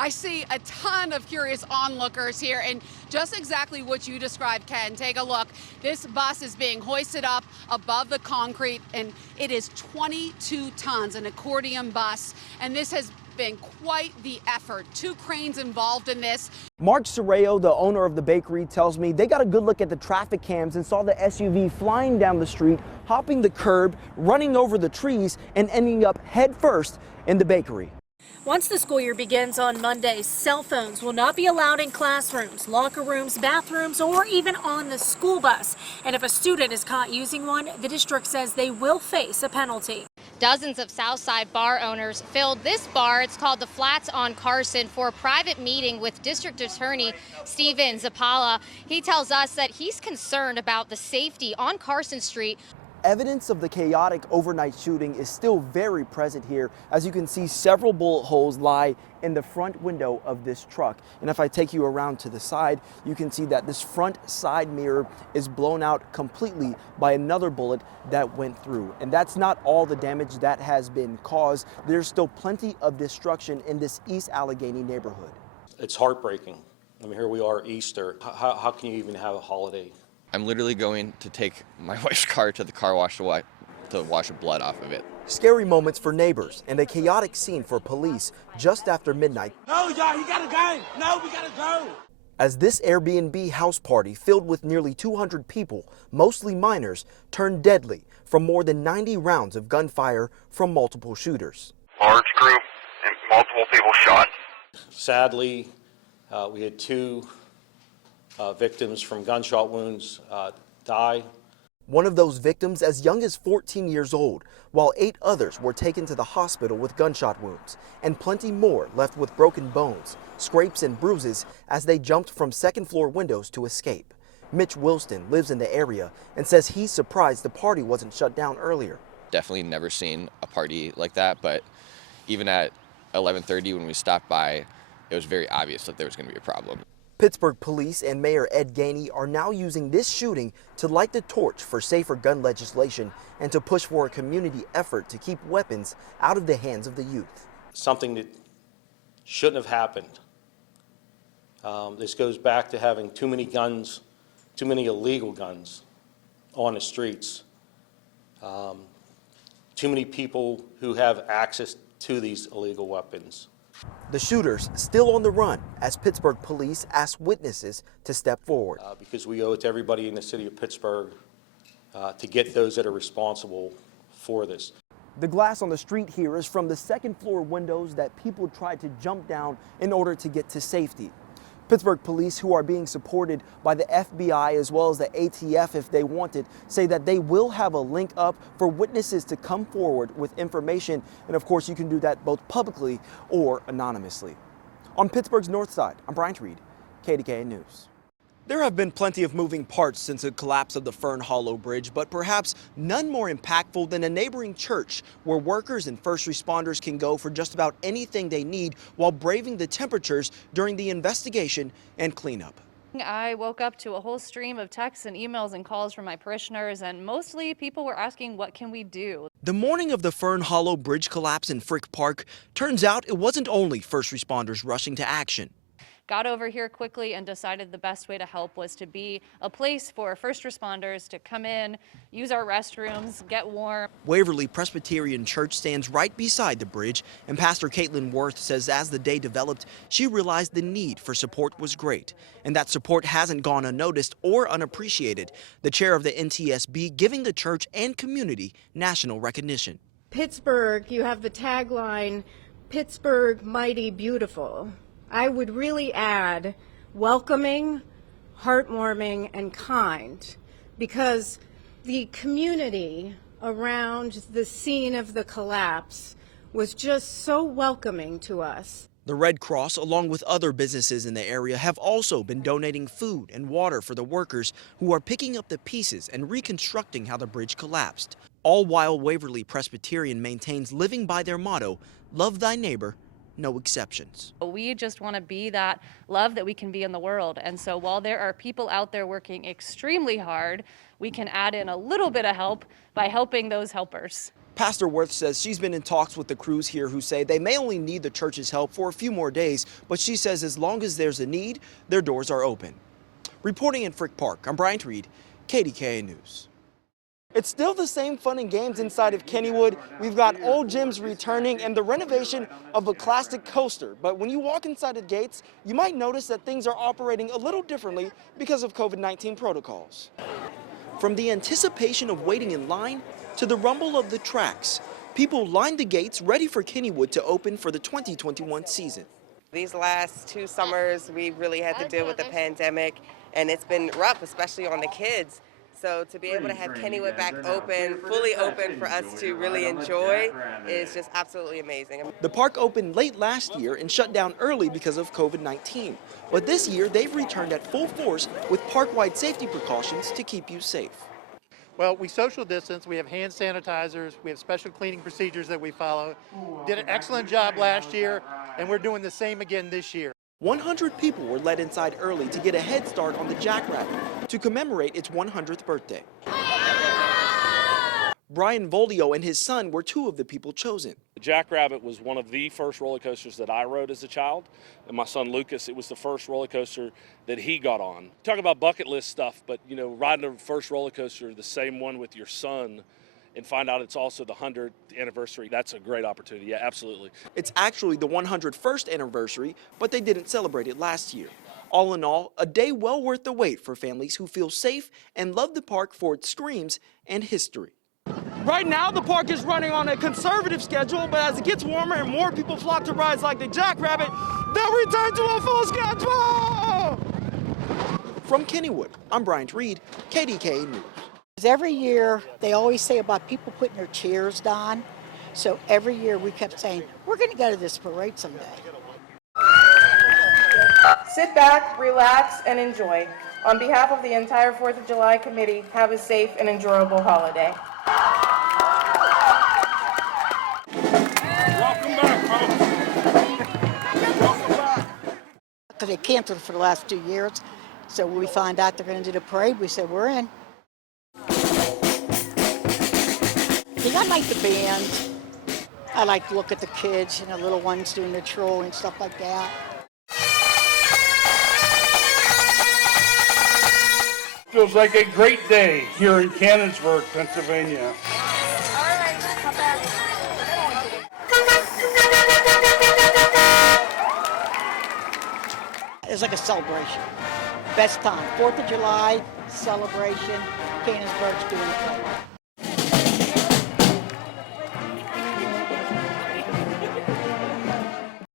I see a ton of curious onlookers here, and just exactly what you described, Ken. Take a look. This bus is being hoisted up above the concrete, and it is 22 tons, an accordion bus, and this has been quite the effort. 2 cranes involved in this. Mark Sorreo, the owner of the bakery, tells me they got a good look at the traffic cams and saw the SUV flying down the street, hopping the curb, running over the trees, and ending up head first in the bakery. Once the school year begins on Monday, cell phones will not be allowed in classrooms, locker rooms, bathrooms, or even on the school bus. And if a student is caught using one, the district says they will face a penalty. Dozens of Southside bar owners filled this bar, it's called the Flats on Carson, for a private meeting with District Attorney Steven Zappala. He tells us that he's concerned about the safety on Carson Street. Evidence of the chaotic overnight shooting is still very present here. As you can see, several bullet holes lie in the front window of this truck. And if I take you around to the side, you can see that this front side mirror is blown out completely by another bullet that went through. And that's not all the damage that has been caused. There's still plenty of destruction in this East Allegheny neighborhood. It's heartbreaking. I mean, here we are, Easter. How can you even have a holiday? I'm literally going to take my wife's car to the car wash to wash the blood off of it. Scary moments for neighbors and a chaotic scene for police just after midnight. No, y'all, he gotta go. No, we gotta go. As this Airbnb house party filled with nearly 200 people, mostly minors, turned deadly from more than 90 rounds of gunfire from multiple shooters. Large group and multiple people shot. Sadly, we had 2 victims from gunshot wounds die. One of those victims as young as 14 years old, while 8 others were taken to the hospital with gunshot wounds, and plenty more left with broken bones, scrapes and bruises as they jumped from second-floor windows to escape. Mitch Wilston lives in the area and says he's surprised the party wasn't shut down earlier. Definitely never seen a party like that, but even at 11:30 when we stopped by, it was very obvious that there was going to be a problem. Pittsburgh police and Mayor Ed Gainey are now using this shooting to light the torch for safer gun legislation and to push for a community effort to keep weapons out of the hands of the youth. Something that shouldn't have happened. This goes back to having too many guns, too many illegal guns on the streets. Too many people who have access to these illegal weapons. The shooters still on the run as Pittsburgh police ask witnesses to step forward. Because we owe it to everybody in the city of Pittsburgh to get those that are responsible for this. The glass on the street here is from the second-floor windows that people tried to jump down in order to get to safety. Pittsburgh police, who are being supported by the FBI as well as the ATF if they want it, say that they will have a link up for witnesses to come forward with information. And of course, you can do that both publicly or anonymously. On Pittsburgh's North Side, I'm Brian Reed, KDKA News. There have been plenty of moving parts since the collapse of the Fern Hollow Bridge, but perhaps none more impactful than a neighboring church where workers and first responders can go for just about anything they need while braving the temperatures during the investigation and cleanup. I woke up to a whole stream of texts and emails and calls from my parishioners, and mostly people were asking, what can we do? The morning of the Fern Hollow Bridge collapse in Frick Park, turns out it wasn't only first responders rushing to action. Got over here quickly and decided the best way to help was to be a place for first responders to come in, use our restrooms, get warm. Waverly Presbyterian Church stands right beside the bridge, and Pastor Caitlin Worth says as the day developed, she realized the need for support was great, and that support hasn't gone unnoticed or unappreciated. The chair of the NTSB giving the church and community national recognition. Pittsburgh, you have the tagline, Pittsburgh Mighty Beautiful. I would really add welcoming, heartwarming, and kind, because the community around the scene of the collapse was just so welcoming to us. The Red Cross, along with other businesses in the area, have also been donating food and water for the workers who are picking up the pieces and reconstructing how the bridge collapsed. All while Waverly Presbyterian maintains living by their motto, love thy neighbor, no exceptions. We just want to be that love that we can be in the world. And so while there are people out there working extremely hard, we can add in a little bit of help by helping those helpers. Pastor Worth says she's been in talks with the crews here who say they may only need the church's help for a few more days, but she says as long as there's a need, their doors are open. Reporting in Frick Park, I'm Bryant Reed, KDKA News. It's still the same fun and games inside of Kennywood. We've got old gyms returning and the renovation of a classic coaster. But when you walk inside the gates, you might notice that things are operating a little differently because of COVID-19 protocols. From the anticipation of waiting in line to the rumble of the tracks, people lined the gates ready for Kennywood to open for the 2021 season. These last 2 summers, we really had to deal with the pandemic, and it's been rough, especially on the kids. So to be able to have Kennywood back open, fully open for us to really enjoy is just absolutely amazing. The park opened late last year and shut down early because of COVID-19. But this year, they've returned at full force with park-wide safety precautions to keep you safe. Well, we social distance, we have hand sanitizers, we have special cleaning procedures that we follow. Did an excellent job last year, and we're doing the same again this year. 100 people were let inside early to get a head start on the Jackrabbit to commemorate its 100th birthday. Brian Voldio and his son were 2 of the people chosen. The Jackrabbit was one of the first roller coasters that I rode as a child, and my son Lucas, it was the first roller coaster that he got on. Talk about bucket list stuff, but you know, riding a first roller coaster, the same one with your son, and find out it's also the 100th anniversary, that's a great opportunity. Yeah, absolutely. It's actually the 101st anniversary, but they didn't celebrate it last year. All in all, a day well worth the wait for families who feel safe and love the park for its screams and history. Right now, the park is running on a conservative schedule, but as it gets warmer and more people flock to rides like the Jackrabbit, they'll return to a full schedule! From Kennywood, I'm Bryant Reed, KDKA News. Every year, they always say about people putting their chairs down. So every year we kept saying, we're going to go to this parade someday. Sit back, relax, and enjoy. On behalf of the entire 4th of July committee, have a safe and enjoyable holiday. Welcome back, folks. Welcome back. Because they canceled for the last 2 years. So when we find out they're going to do the parade, we said, we're in. I like the band. I like to look at the kids and the little ones doing the troll and stuff like that. Feels like a great day here in Cannonsburg, Pennsylvania. All right, come back. It's like a celebration. Best time. 4th of July celebration. Cannonsburg's doing it.